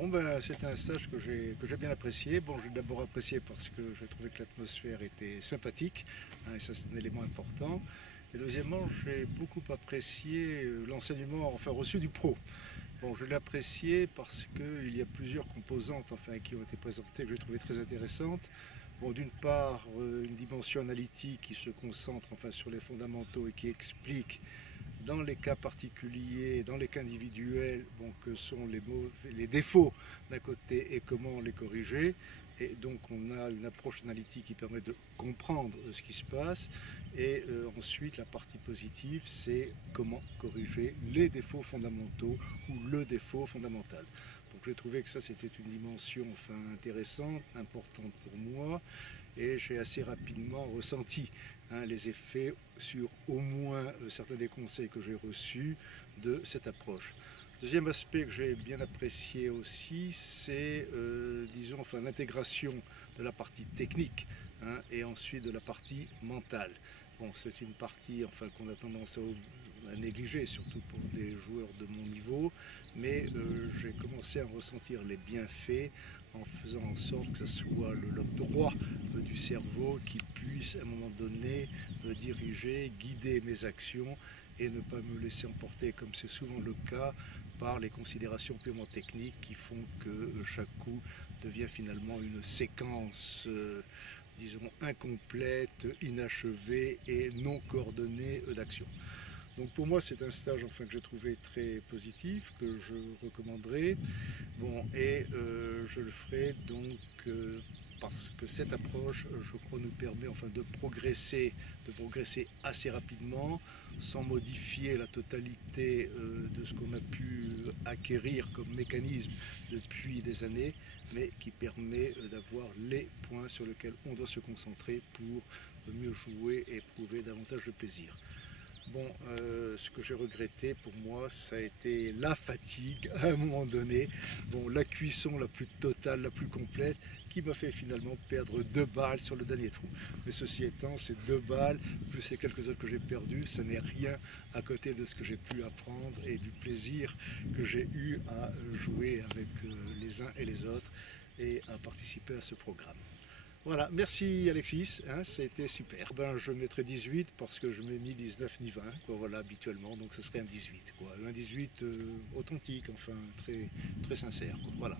Bon ben c'est un stage que j'ai bien apprécié. Bon, j'ai d'abord apprécié parce que j'ai trouvé que l'atmosphère était sympathique, hein, et ça c'est un élément important. Et deuxièmement, j'ai beaucoup apprécié l'enseignement enfin reçu du pro. Bon, je l'ai apprécié parce qu'il y a plusieurs composantes enfin, qui ont été présentées que j'ai trouvé très intéressantes. Bon, d'une part, une dimension analytique qui se concentre enfin, sur les fondamentaux et qui explique dans les cas particuliers, dans les cas individuels, bon, que sont les défauts d'un côté et comment les corriger. Et donc on a une approche analytique qui permet de comprendre ce qui se passe. Et ensuite, la partie positive, c'est comment corriger les défauts fondamentaux ou le défaut fondamental. Donc j'ai trouvé que ça, c'était une dimension enfin, intéressante, importante pour moi et j'ai assez rapidement ressenti les effets sur au moins certains des conseils que j'ai reçus de cette approche. Deuxième aspect que j'ai bien apprécié aussi, c'est disons enfin l'intégration de la partie technique et ensuite de la partie mentale. Bon, c'est une partie enfin qu'on a tendance à négliger, surtout pour des joueurs de mon niveau, mais j'ai commencé à ressentir les bienfaits en faisant en sorte que ce soit le lobe droit du cerveau qui puisse à un moment donné diriger, guider mes actions et ne pas me laisser emporter, comme c'est souvent le cas, par les considérations purement techniques qui font que chaque coup devient finalement une séquence, disons, incomplète, inachevée et non coordonnée d'action. Donc pour moi, c'est un stage enfin, que j'ai trouvé très positif, que je recommanderais. Bon, et je le ferai donc parce que cette approche, je crois, nous permet enfin de progresser assez rapidement, sans modifier la totalité de ce qu'on a pu acquérir comme mécanisme depuis des années, mais qui permet d'avoir les points sur lesquels on doit se concentrer pour mieux jouer et éprouver davantage de plaisir. Bon, ce que j'ai regretté pour moi, ça a été la fatigue à un moment donné. Bon, la cuisson la plus totale, la plus complète, qui m'a fait finalement perdre 2 balles sur le dernier trou. Mais ceci étant, ces 2 balles, plus les quelques autres que j'ai perdues, ça n'est rien à côté de ce que j'ai pu apprendre et du plaisir que j'ai eu à jouer avec les uns et les autres et à participer à ce programme. Voilà, merci Alexis, hein, ça a été super. Ben, je mettrai 18 parce que je mets ni 19 ni 20, quoi, voilà, habituellement, donc ce serait un 18, quoi. Un 18 authentique, enfin, très, très sincère, quoi, voilà.